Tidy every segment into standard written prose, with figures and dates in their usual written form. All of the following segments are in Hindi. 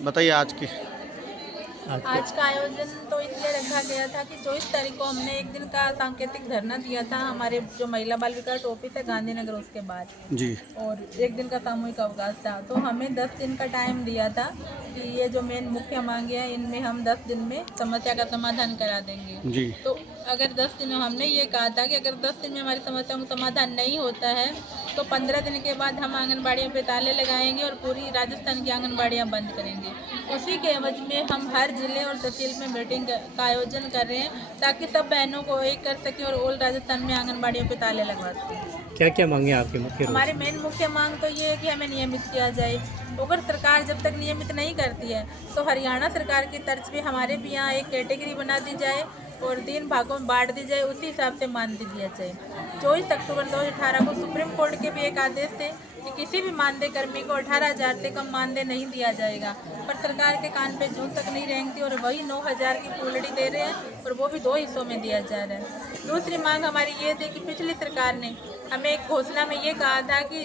बताइए आज की। आज का आयोजन तो इसलिए रखा गया था कि 24 तारीख को हमने एक दिन का सांकेतिक धरना दिया था हमारे जो महिला बाल विकास ऑफिस है गांधीनगर, उसके बाद। जी। और एक दिन का सामूहिक अवकाश था, तो हमें 10 दिन का टाइम दिया था कि ये जो मेन मुख्य मांगे हैं इनमें हम 10 दिन में समस्या का समाधान करा देंगे। जी। तो अगर 10 दिन में हमने ये कहा था कि अगर 10 दिन में हमारी समस्या का समाधान नहीं होता है तो 15 दिन के बाद हम आंगनबाड़ियों पे ताले लगाएंगे और पूरी राजस्थान की आंगनबाड़ियाँ बंद करेंगे। उसी के एवज में हम हर जिले और तहसील में मीटिंग का आयोजन कर रहे हैं ताकि सब बहनों को एक कर सकें और ऑल राजस्थान में आंगनबाड़ियों पे ताले लगवा सकें। क्या क्या मांगे आपके मुख्य रूप हमारे से? मेन मुख्य मांग तो ये है कि हमें नियमित किया जाए। अगर सरकार जब तक नियमित नहीं करती है तो हरियाणा सरकार की तर्ज पे हमारे भी यहाँ एक कैटेगरी बना दी जाए और 3 भागों में बांट दी जाए, उसी हिसाब से मानदेय दिया जाए। 24 अक्टूबर 2018 को सुप्रीम कोर्ट के भी एक आदेश थे कि किसी भी मानदेय कर्मी को 18,000 से कम मानदेय नहीं दिया जाएगा, पर सरकार के कान पे जून तक नहीं रेंगती और वही 9,000 की फुलड़ी दे रहे हैं और वो भी 2 हिस्सों में दिया जा रहा है। दूसरी मांग हमारी ये थी कि पिछली सरकार ने हमें एक घोषणा में ये कहा था कि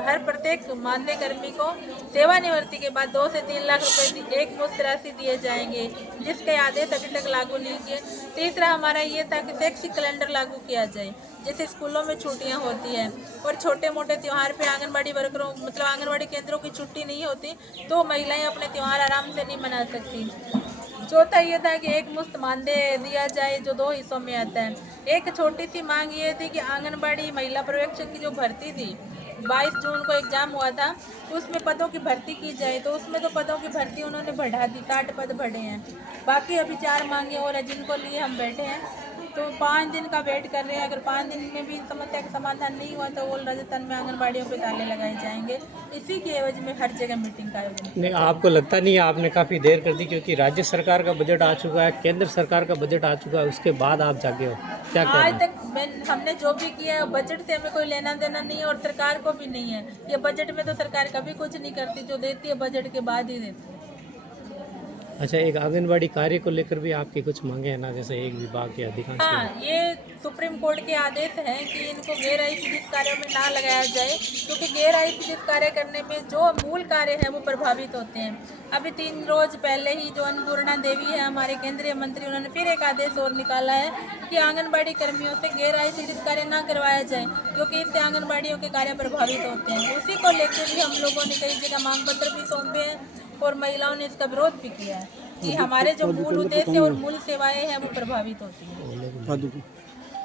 हर प्रत्येक मानदेय कर्मी को सेवानिवृत्ति के बाद 2 से 3 लाख रुपए एक मुश्त राशि दिए जाएंगे, जिसके आदेश अभी तक लागू नहीं किए। तीसरा हमारा ये था कि शैक्षिक कैलेंडर लागू किया जाए, जैसे स्कूलों में छुट्टियां होती हैं और छोटे मोटे त्यौहार पे आंगनबाड़ी वर्करों मतलब आंगनबाड़ी केंद्रों की छुट्टी नहीं होती तो महिलाएं अपने त्यौहार आराम से नहीं मना सकती। चौथा ये था कि एक मुश्त मानदेय दिया जाए जो 2 हिस्सों में आता है। एक छोटी सी मांग ये थी कि आंगनबाड़ी महिला पर्यवेक्षक की जो भर्ती थी 22 जून को एग्जाम हुआ था, तो उसमें पदों की भर्ती की जाए, तो उसमें तो पदों की भर्ती उन्होंने बढ़ा दी, 60 पद बढ़े हैं। बाकी अभी 4 मांगे और है जिनको लिए हम बैठे हैं, तो 5 दिन का वेट कर रहे हैं। अगर 5 दिन में भी समस्या का समाधान नहीं हुआ तो ऑल राजस्थान में आंगनबाड़ियों पे ताले लगाए जाएंगे। इसी के एवज में हर जगह मीटिंग का आयोजन नहीं, किया आपको लगता नहीं है आपने काफ़ी देर कर दी, क्योंकि राज्य सरकार का बजट आ चुका है, केंद्र सरकार का बजट आ चुका है, उसके बाद आप जागे हो? क्या जाएगा। आज कहना है? तक हमने जो भी किया है बजट से हमें कोई लेना देना नहीं है और सरकार को भी नहीं है। ये बजट में तो सरकार कभी कुछ नहीं करती, जो देती है बजट के बाद ही देती है। अच्छा, एक आंगनबाड़ी कार्य को लेकर भी आपकी कुछ मांगे हैं ना, जैसे एक विभाग के अधिकांश हाँ, विभाग। ये सुप्रीम कोर्ट के आदेश हैं कि इनको गैर आईसीडीएस कार्यों में ना लगाया जाए, क्योंकि गैर आईसीडीएस कार्य करने में जो मूल कार्य है वो प्रभावित होते हैं। अभी 3 रोज पहले ही जो अन्नपूर्णा देवी है हमारे केंद्रीय मंत्री, उन्होंने फिर एक आदेश और निकाला है कि आंगनबाड़ी कर्मियों से गैर आईसीडीएस कार्य ना करवाया जाए, क्योंकि इससे आंगनबाड़ियों के कार्य प्रभावित होते हैं। उसी को लेकर भी हम लोगों ने कई जगह मांग पत्र भी सौंपे हैं और महिलाओं ने इसका विरोध भी किया है कि हमारे जो मूल उद्देश्य और मूल सेवाएं हैं वो प्रभावित होती हैं।